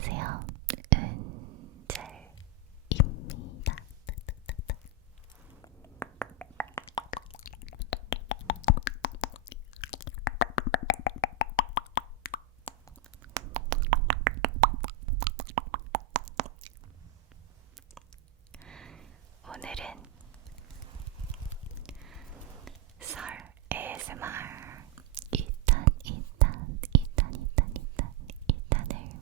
안녕하세요. 은젤입니다. 오늘은 설 ASMR 2탄을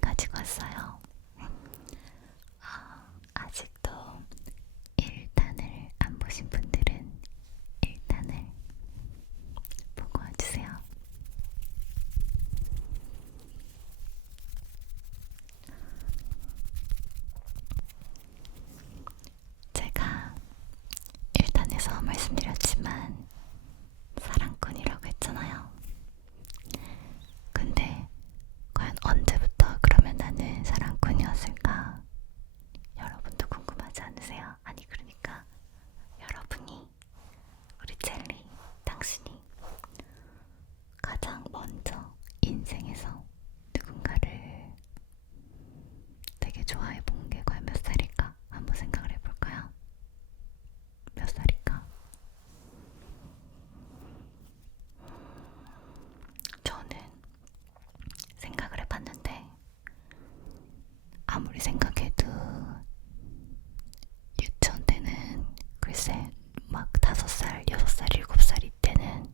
가지고 왔어요. 아직도 1탄을 안 보신 분들은 1탄을 보고 와주세요. 제가 1탄에서 말씀드렸지만 사랑꾼이라고 했잖아요. 근데 과연 언제부터 그러면 나는 사랑꾼이었을까? 여러분도 궁금하지 않으세요? 아니 그러니까 여러분이 우리 젤리 당신이 가장 먼저 인생에서 누군가를 되게 좋아해 본 게 과연 몇 살일까? 한번 생각을 해볼까요? 몇 살일까? 저는 생각을 해봤는데 아무리 생각해도 유치원 때는 글쎄 막 5살, 6살, 7살 이때는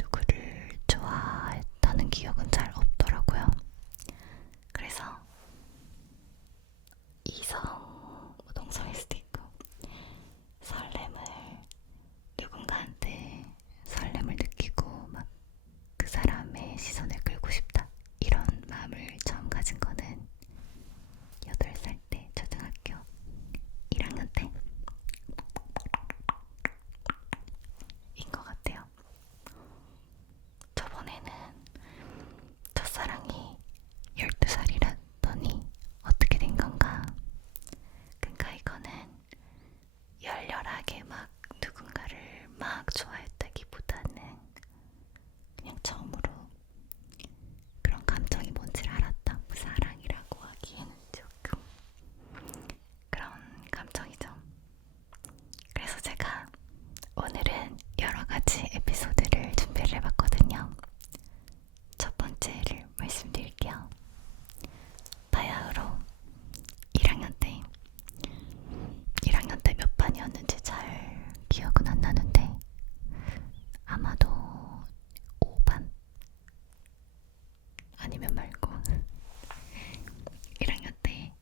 누구를 좋아했다는 기억은 잘 없더라고요. 그래서 이성, 동성일 수도 있고 설렘을 누군가한테 설렘을 느끼고 막 그 사람의 시선을 끌고 싶다 이런 마음을 처음 가진 거는 8살 때 초등학교 1학년 때인 것 같아요. 저번에는 첫사랑이 12살이라더니 어떻게 된 건가? 그러니까 이거는 열렬하게 막 누군가를 막 좋아했다기보다는 그냥 처음으로 그런 감정이 뭔지를 알았다. 뭐 사랑이라고 하기에는 조금 그런 감정이죠. 그래서 제가 오늘은 여러 가지 에피소드를 준비를 해봤거든요. 첫 번째를 말씀드릴게요. 바야흐로 1학년 때 몇 반이었는지 잘 기억은 안 나는데 아마도 5반 아니면 말고 1학년 때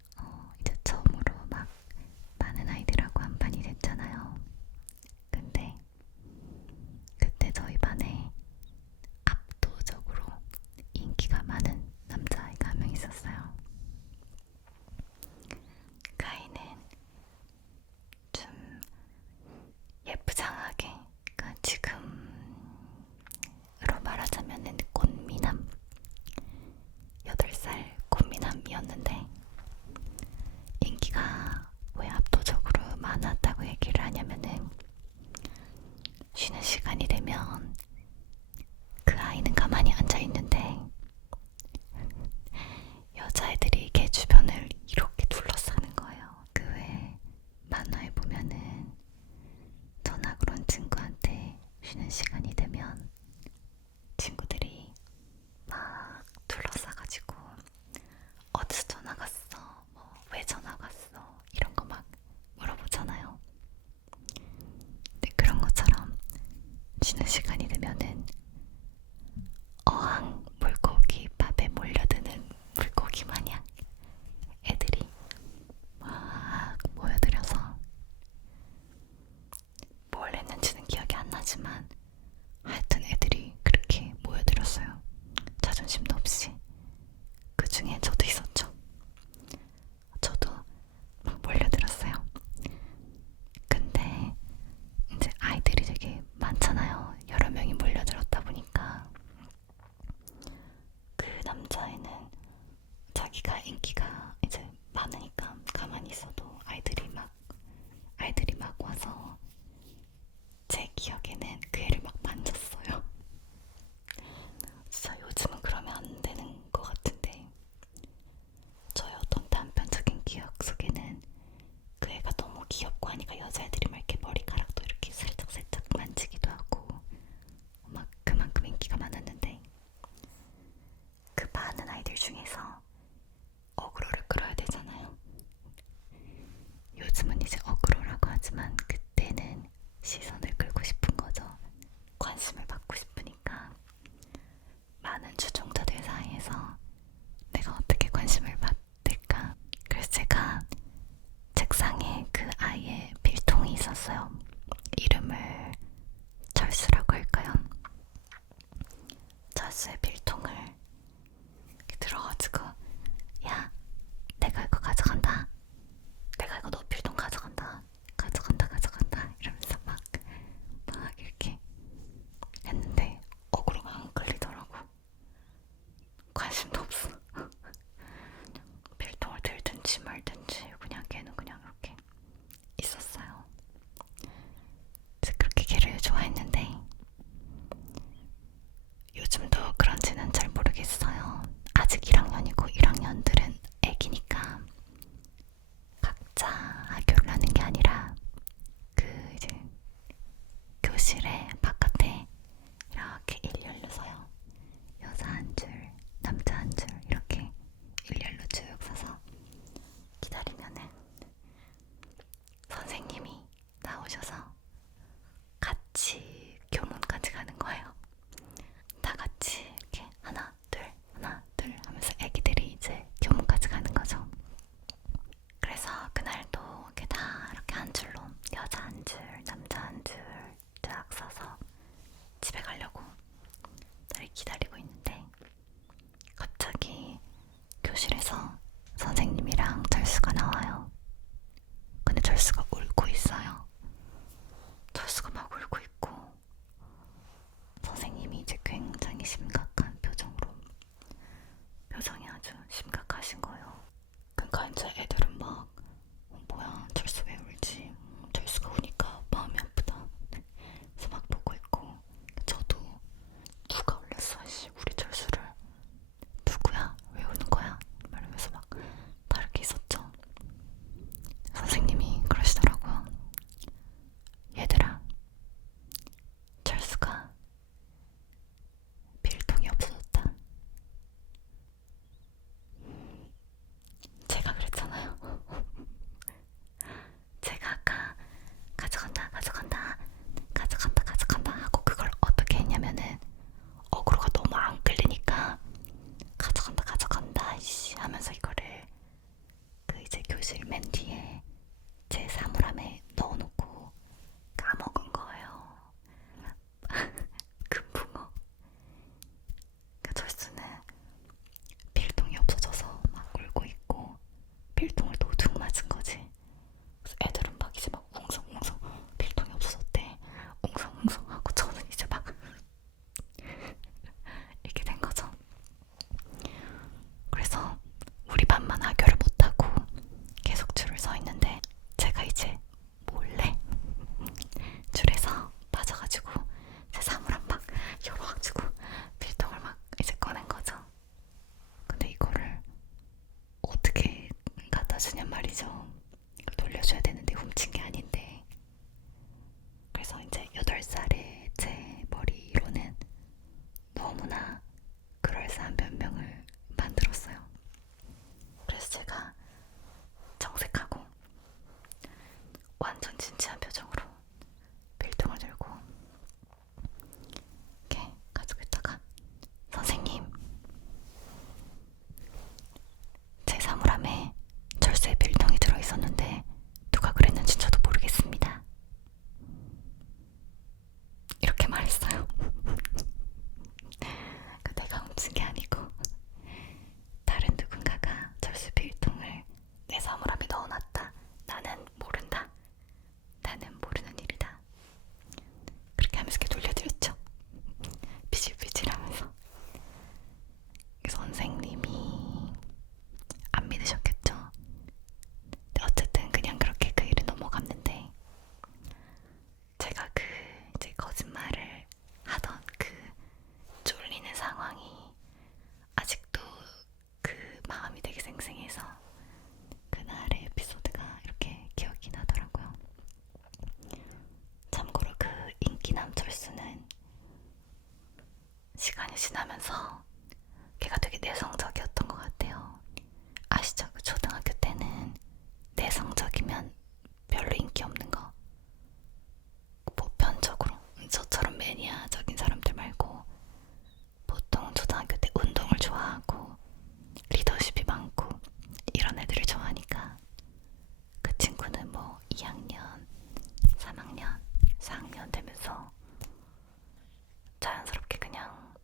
이제 처음으로 막 많은 아이들하고 한 반이 됐잖아요. 근데 그때 저희 반에 압도적으로 인기가 많은 남자아이가 한 명 있었어요. 그 아이는 좀 예쁘장하게, 그러니까 지금으로 말하자면은 꽃미남, 8살 꽃미남이었는데 인기가 왜 압도적으로 많았다고 얘기를 하냐면은 쉬는 시간이 되면 그 아이는 가만히 앉아있는데 여자애들이 걔 주변을 이렇게 둘러싸는 거예요. 그 외에 만화에 보면은 전학 온 친구한테 쉬는 시간이 되면 친구들이 막 둘러싸가지고 어디서 전화 갔어? 뭐 왜 전화 갔어? 이런 거 막 물어보잖아요. 근데 그런 것처럼 쉬는 시간이 되면은 어항 물고기 밥에 몰려드는 물고기 마냥 애들이 막 모여들어서 뭘 했는지는 기억이 안 나지만 하여튼 애들이 그렇게 모여들었어요. 자존심도 없이. 그 중에 저도 있었죠. 저도 막 몰려들었어요. 근데 이제 아이들이 되게 많잖아요. 여러 명이 몰려들었다 보니까 그 남자애는 자기가 인기가 이제 많으니까 가만히 있어도 아이들이 막 와서 제 기억에는 그 애를 막 만졌어요. 진짜 요즘은 그러면 안 되는 것 같은데 관심도 없어. 필통을 들든지 말든지 그냥 걔는 그냥 이렇게 있었어요. 그래서 그렇게 걔를 좋아했는데 요즘도 그런지는 잘 모르겠어요. 아직 1학년이고 1학년들은 애기니까 각자 학교를 하는 게 아니라 그 이제 교실에 바깥에 이렇게 일렬로 서요. 여자 한 줄, 남자 한 줄 이렇게 일렬로 쭉 서서 기다리면은 선생님이 나오셔서 같이 교문까지 가는 거예요. 다 같이 이렇게 하나 둘 하면서 애기들이 이제 교문까지 가는 거죠. 그래서 그날도 이렇게 다 이렇게 한 줄로 여자 한 줄, 남자 한 줄 쫙 서서 집에 가려고 다들 기다리고 있는데 갑자기 교실에서 선생님이랑 철수가 나와요. 근데 철수가 울고 있어요. 철수가 막 울고 있고 선생님이 이제 굉장히 심각한 표정이 아주 심각하신 거예요. 그러니까 이제 애들은 막 뭐야 철수 왜 울지? 철수가 우니까 마음이 아프다. 그래서 막 보고 있고 저도 누가 울렸어? 씨 우리 철수를 누구야? 왜 우는 거야? 말하면서 막 다 이렇게 있었죠. 선생님이 그러시더라고요. 얘들아 철수가 필통이 없어졌다. 제가 그랬잖아요. 제가 아까 가져간다 하고 그걸 어떻게 했냐면은 어그로가 너무 안 끌리니까 가져간다 이씨 하면서 이거를 그 이제 교실 맨 뒤에 제 사물함에 넣어놓고 까먹은 거예요. 금붕어. 그 철수는 필통이 없어져서 막 울고 있고 필통을 도둑 맞은 거지. 그래서 애들은 막 이제 막 웅성웅성 필통이 없어졌대. 웅성웅성 하고 저는 이제 막 이렇게 된 거죠. 그래서 우리 반만 하교를 못하고 계속 줄을 서 있는데 제가 이제 몰래 줄에서 빠져가지고 제 사물함 막 열어가지고 필통을 막 이제 꺼낸 거죠. 근데 이거를 어떻게 갖다 주냔 말이죠. 이걸 돌려줘야 되는데 훔친 게 아닌데. 그래서 이제 8살의 제 머리로는 너무나 그럴싸한 변명을 만들었어요. 그래서 제가 정색하고 완전 진지한 표정으로 필통을 들고 이렇게 가지고 있다가 선생님 제 사물함에 철수의 필통이 들어있었는데 누가 그랬는지 저도 모르겠습니다. 이렇게 말했어요. 그 내가 훔친 게 아니고 다른 누군가가 철수 필통을 내 사물함에 넣어놨다. 나는 모른다. 나는 모르는 일이다. 그렇게 하면서 이렇게 돌려드렸죠. 비질비질하면서. 선생님이 안 믿으셨겠죠. 근데 어쨌든 그냥 그렇게 그 일은 넘어갔는데 제가 그 이제 거짓말을 하던 그 쫄리는 상황이 아직도 그 마음이 되게 생생해서 그날의 에피소드가 이렇게 기억이 나더라고요. 참고로 그 인기남 철수는 시간이 지나면서 걔가 되게 내성적이었던 것 같아요. 아시죠? 그 초등학교 때는 내성적이면 별로 인기 없는 거. 보편적으로 저처럼 매니아적인 사람들 말고 보통 초등학교 때 운동을 좋아하고 리더십이 많고 이런 애들을 좋아하니까 그 친구는 뭐 2학년, 3학년, 4학년 되면서 자연스럽게 그냥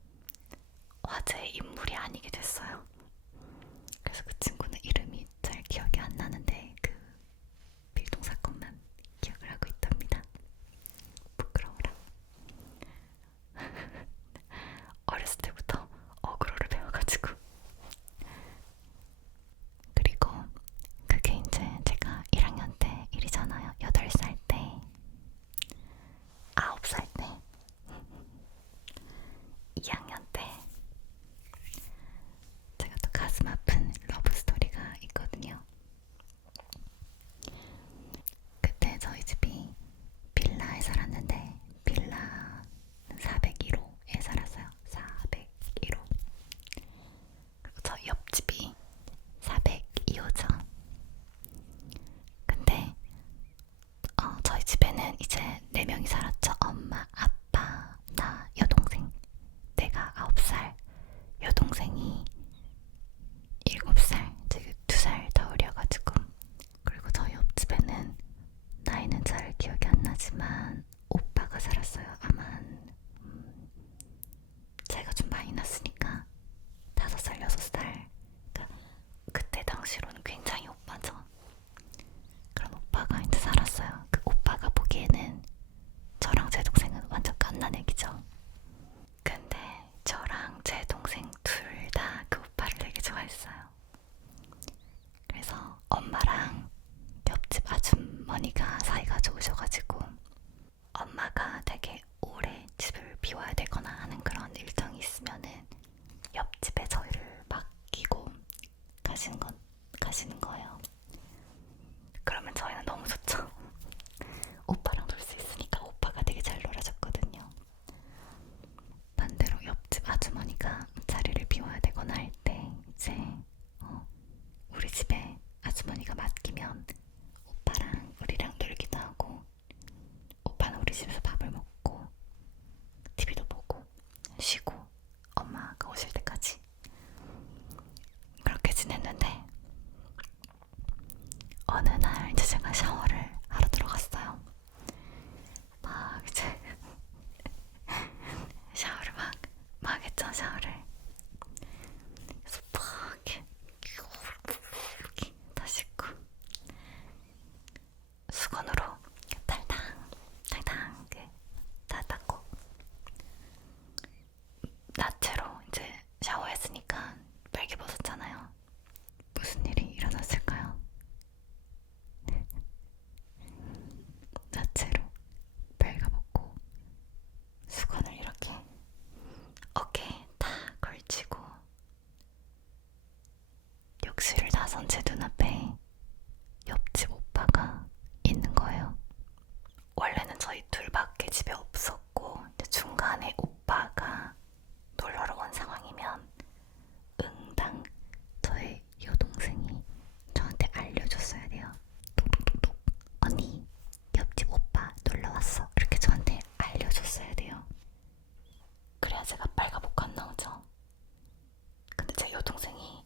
좋아했어요. 그래서 엄마랑 옆집 아주머니가 사이가 좋으셔가지고 엄마가 되게 오래 집을 비워야 되거나 하는 그런 일정이 있으면은 옆집에 저희를 맡기고 가시는 거예요. 그러면 저희는 너무 좋죠. 오빠랑 놀 수 있으니까 오빠가 되게 잘 놀아줬거든요. 반대로 옆집 아주머니가 자리를 비워야 되거나 할 때 이제 우리 집에 아주머니가 맡기면 오빠랑 우리랑 놀기도 하고 오빠는 우리 집에서 밥을 먹고 TV도 보고 쉬고 엄마가 오실 때까지 그렇게 지냈는데 어느 날 이제 제가 샤워를 하러 들어갔어요. 막 이제 샤워를 막 했죠. 샤워를 그래서 막 이렇게 다 씻고 수건으로 탈탕 다 닦고 나체로 이제 샤워했으니까 빨개 벗었잖아요. 무슨 일이 일어났을까요? 나체로 빨가벗고 수건을 이렇게 어깨에 다 걸치고 욕실을 나선 제 눈앞에 옆집 오빠가 있는 거예요. 원래는 저희 둘밖에 집에 없었고 중간에 오빠가 놀러러 온 상황이면 응당 저의 여동생이 저한테 알려줬어야 돼요. 톡톡톡톡 언니 옆집 오빠 놀러왔어 이렇게 저한테 알려줬어야 돼요. 그래야 제가 빨가벗고 안 나오죠. 근데 제 여동생이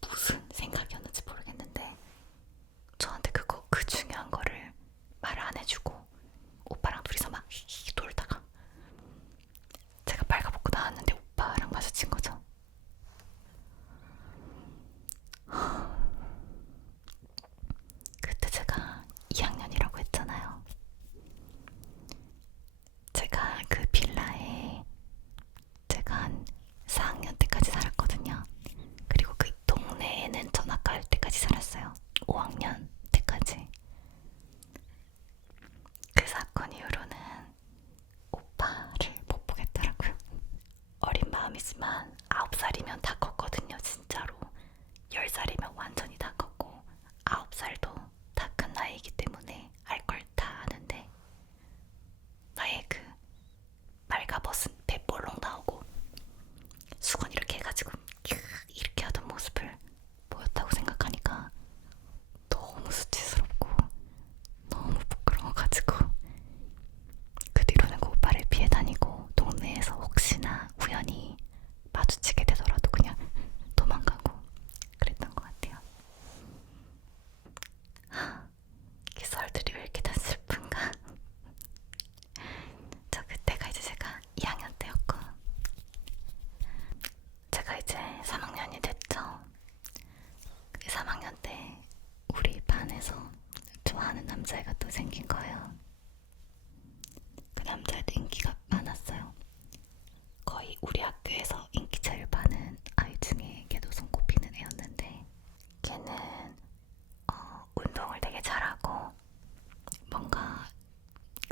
무슨 생각이었는지 모르겠는데 저한테 그 중요한 거를 말 안 해주고 오빠랑 둘이서 막 히히 놀다가 제가 빨가벗고 나왔는데 오빠랑 마주친 거죠. 그때 제가 2학년이라고 했잖아요. 제가 그 빌라에 제가 한 4학년 때까지 살았거든요. 그리고 그 동네에는 전학가 할 때까지 살았어요. 5학년 때까지. 그 사건 이후로는 오빠를 못 보겠더라고요. 어린 마음이지만 9살이면 다 컸거든요. 진짜로 10살이면 완전히 다 컸고 9살도 다 큰 나이이기 때문에 알 걸 다 아는데 나의 그 빨가벗은 배 볼록 나오고 수건 이렇게 해가지고 이렇게 하던 모습을 보였다고 생각하니까 너무 수치스럽고 너무 부끄러워가지고 그 뒤로는 그 오빠를 피해 다니고 동네에서 혹시나 우연히 마주치게 되더라도 그냥 도망가고 그랬던 것 같아요. 기설들이 왜 이렇게 다 슬픈가? 저 그때가 이제 제가 2학년 때였고 제가 이제 3학년이 됐죠. 3학년 때 우리 반에서 좋아하는 남자애가 또 생긴 거예요. 그 남자애도 인기가 많았어요. 거의 우리 학교에서 인기 제일 많은 아이 중에 걔도 손꼽히는 애였는데 걔는 운동을 되게 잘하고 뭔가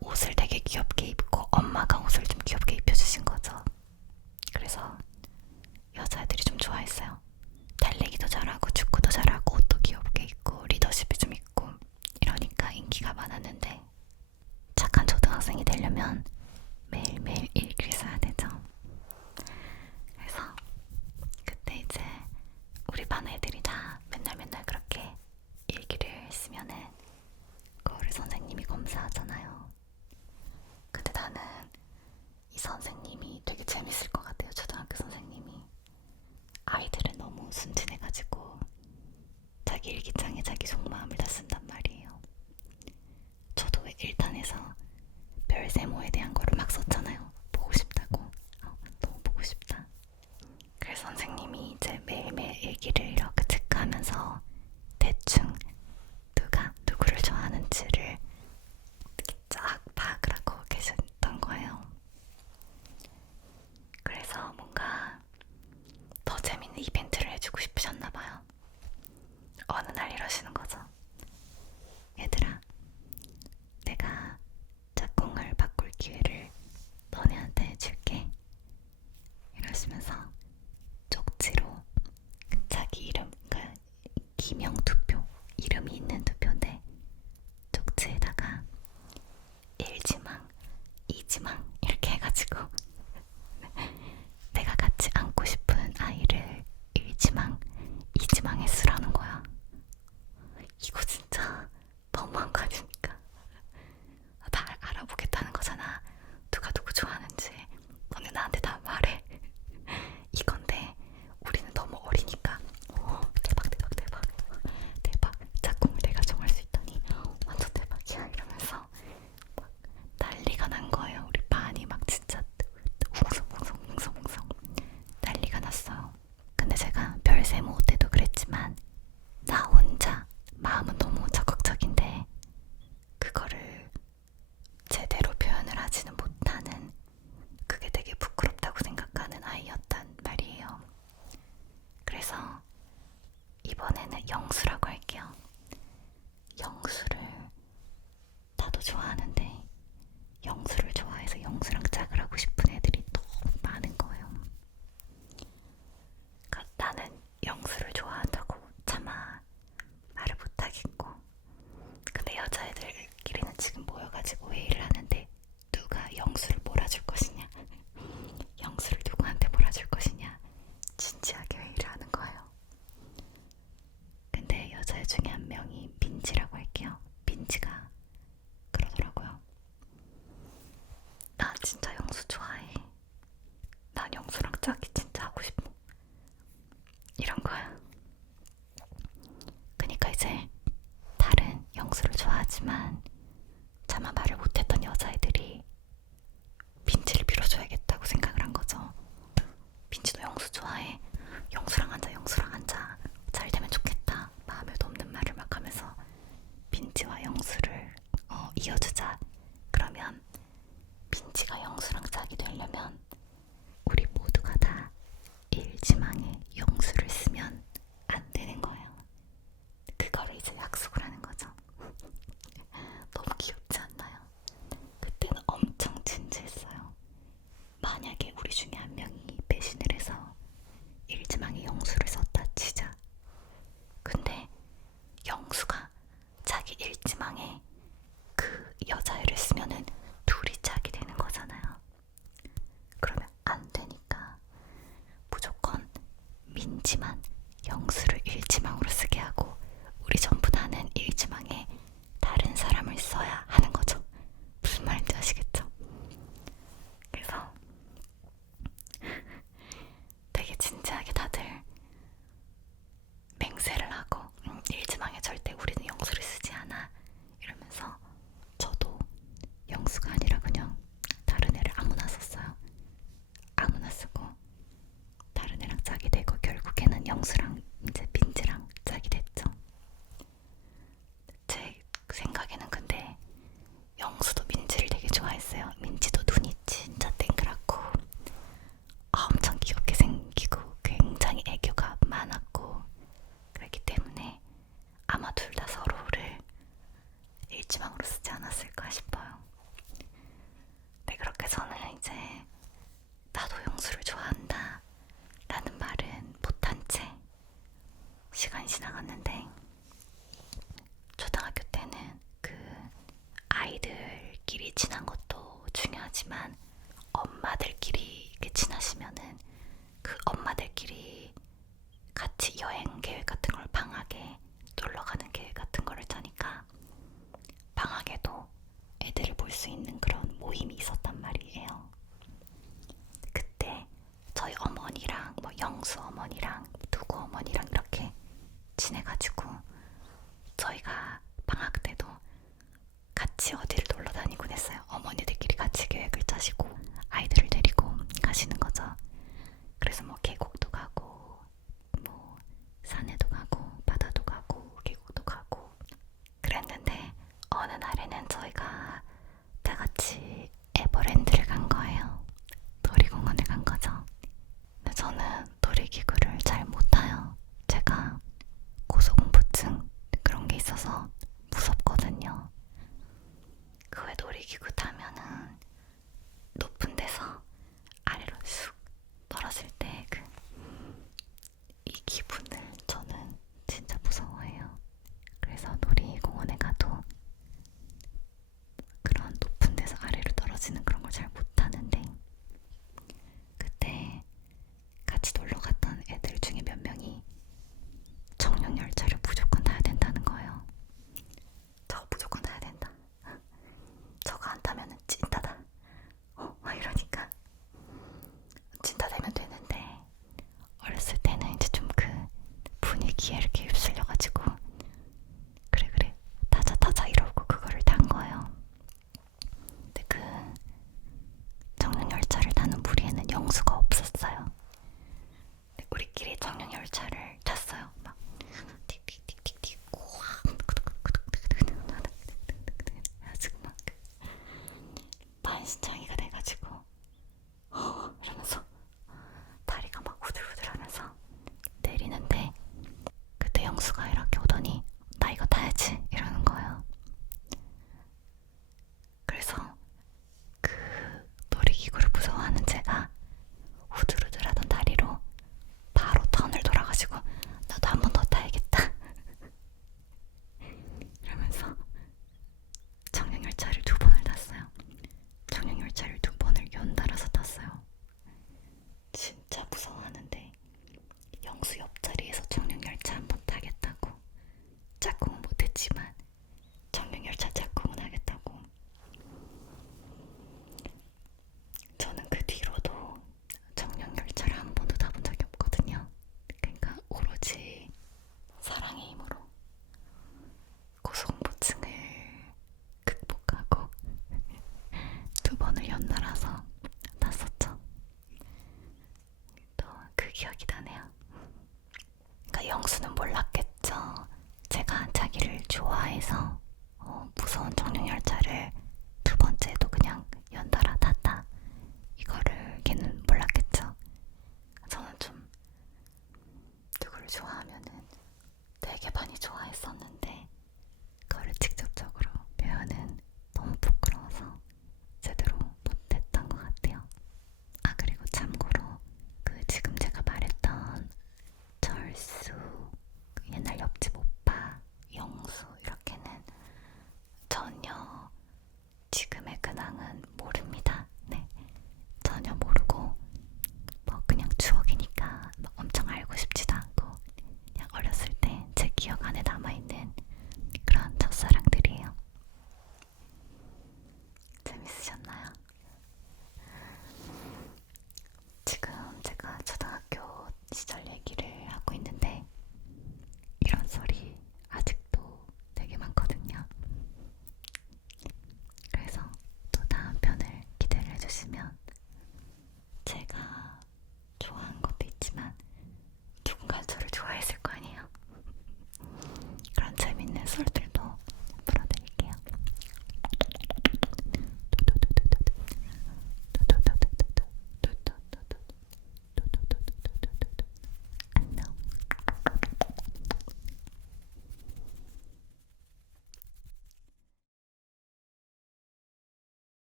옷을 되게 귀엽게 입고 엄마가 옷을 좀 귀엽게 입혀주신 거죠. 그래서 여자애들이 좀 좋아했어요. 달리기도 잘하고 축구도 잘하고 옷도 귀엽게 입고 리더십이 좀 있고 이러니까 인기가 많았는데 착한 초등학생이 되려면 매일매일 일기를 써야 되죠. 그래서 그때 이제 우리 반 애들이 다 맨날 그렇게 일기를 쓰면은 그거를 선생님이 검사하잖아요. 근데 나는 이 선생님이 되게 재밌을 것 같아요. 초등학교 선생님이. 아이들은 너무 순진해가지고 자기 일기장에 자기 속마음을 다 쓴단 말이에요. 저도 왜 1탄에서 별세모에 대한 거를 막 썼잖아요. 보고 싶다고. 너무 보고 싶다. 그래서 선생님이 이제 매일매일 일기를 이렇게 체크하면서 대충 누가 누구를 좋아하는지를 쫙 파악을 하고 계셨던 거예요. 그래서 뭔가 더 재밌는 이벤트를 이러시는 거죠. 얘들아, 내가 짝꿍을 바꿀 기회를 너네한테 줄게. 이러시면서 쪽지로 자기 이름, 그러니까 기명 투표, 이름이 있는 투표인데 쪽지에다가 1지망, 2지망 이렇게 해가지고 내가 같이 안고 싶은 아이를 1지망, 2지망에 쓰라는 거야. 이거 진짜 너무한 거 아닙니까? 다 알아보겠다는 거잖아. 누가 누구 좋아하는지 너네 나한테 다 말해. 이건데 우리는 너무 어리니까 대박 대박 대박 대박, 짝꿍을 내가 정할 수 있다니 완전 대박이야 이러면서 막 난리가 난 거예요. 우리 반이 막 진짜 웅성웅성 난리가 났어요. 근데 제가 별세 모을 때도 그랬지만 나 혼자 마음은 너무 적극적인데 그거를 제대로 표현을 하지는 못하는, 그게 되게 부끄럽다고 생각하는 아이였단 말이에요. 그래서 이번에는 영수라고 할게요. 영수를 나도 좋아하는데 영수를 좋아해서 영수랑 짝을 하고 싶은 애들이 너무 많은 거예요. 그러니까 나는 영수를 좋아한다고 차마 말을 못하겠고, 근데 여자애들끼리는 지금 모여가지고 회의를 하는데 누가 영수를 몰아줄 것이냐 영수를 누구한테 몰아줄 것이냐 진지하게 회의를 하는 거예요. 근데 여자애 중에 한 명이 민지라고 할게요. 민지가 그러더라고요. 나 진짜 영수 좋아해. 난 영수랑 짝이 진짜 하고 싶어. 이런 거야. 그러니까 이제 다른 영수를 좋아하지만 차마 말을 못했던 여자애들이 민지를 밀어줘야겠다고 생각을 한 거죠. 민지도 영수 좋아해. 영수랑 앉아, 영수랑 앉아. 잘 되면 좋겠다. 마음에도 없는 말을 막 하면서 민지와 영수를 이어주자. 그러면 민지가 영수랑 짝이 되려면 우리 모두가 다 일지망에 영수를 쓰면 안 되는 거예요. 그거를 이제 약속을 하는 거죠. 너무 귀엽지 않나요? 그때는 엄청 진지했어요. 만약에 우리 중에 한 명이 배신을 해서 일지망에 영수를 썼다 치자. 근데 영수가 자기 일지망에 그 여자애를 쓰면은 둘이 짝이 되는 거잖아요. 그러면 안 되니까 무조건 민지만 영수를 일지망으로 쓰게 하고 우리 전부 다는 일지망에 다른 사람을 써야 하는 거죠. 무슨 말인지 아시겠죠? 그래서 되게 진지하게 다들 맹세를 하고 일지망에 절대 우리는 영수를 쓰지 않아 이러면서 저도 영수가 아니라 그냥 다른 애를 아무나 썼어요. 아무나 쓰고 다른 애랑 짝이 되고 결국에는 영수랑 이제 민지랑 짝이 됐죠. 제 생각에는 근데 영수도 민지를 되게 좋아했어요. 민지도 눈이 진짜 땡그랗고 엄청 귀엽게 생기고 굉장히 애교가 많았고 그렇기 때문에 아마 둘 다 서로를 일지망으로 쓰지 않았을까 싶어요. 네, 그렇게 저는 이제 나도 영수를 좋아한다 라는 말은 못한 채 시간이 지나갔는데 초등학교 때는 그 아이들끼리 친한 것도 중요하지만 엄마들끼리 이렇게 친하시면은 그 엄마들끼리 같이 여행 계획 같은 걸 방학에 놀러 가는 계획 같은 거를 짜니까 방학에도 애들을 볼 수 있는 그런 모임이 있었단 말이에요. 그때 저희 어머니랑 뭐 영수 어머니랑 누구 어머니랑 이렇게 친해가지고 저희가 방학 때도 같이 어디를 놀러 다니곤 했어요. 어머니들끼리 같이 계획을 짜시고 아이들을 데리고 가시는 거죠. 그래서 뭐 계곡도 가고 뭐 산에도 가고 바다도 가고 계곡도 가고 그랬는데 어느 날에는 저희가 다 같이 에버랜드를 간 거예요. 놀이공원을 간 거죠. 근데 저는 놀이기구를 잘 못 타요. 제가 고소공포증 정령열차를 무조건 타야 된다는 거예요. 저 무조건 타야 된다. 저거 안 타면은 찐따다. 막 이러니까 찐따 되면 되는데, 어렸을 때는 이제 좀 그 분위기에 이렇게 휩쓸려가지고 그래 타자 이러고 그거를 탄 거예요. 근데 그 정령열차를 타는 무리에는 영수가 없었어요. 근데 우리끼리 정령열차를 탔어요. 막 틱틱틱틱틱 우왕 해가지고 막 반신창이가 돼가지고 이러면서 다리가 막 후들후들하면서 내리는데, 그때 영수가 이렇게 오더니 나 이거 타야지 이러는 거예요. 그래서 그 놀이기구를 무서워하는 제가 후들후들하던 다리로 바로 턴을 돌아가지고 나도 한 번 더 타야겠다 이러면서 정령열차를 2번을 탔어요. 정령열차를 2번을 연달아서 탔어요. 진짜 무서워하는데 영수 옆자리에서 정령열차 한 번 타겠다고 짝꿍은 못했지만 정령열차 짝꿍은 하겠다고. 저는 그 뒤로도 정령열차를 한 번도 타본 적이 없거든요. 그러니까 오로지 사랑의 힘으로 고소공포증을 극복하고 2번을 연달아서 탔었죠. 또 그 기억이 나네요. 그러니까 영수는 몰랐겠죠. 제가 자기를 좋아해서 무서운 정령열차를 2번째도 그냥 연달아 탔다, 이거를 걔는 몰랐겠죠. 저는 좀 누구를 좋아하면은 되게 많이 좋아했었는데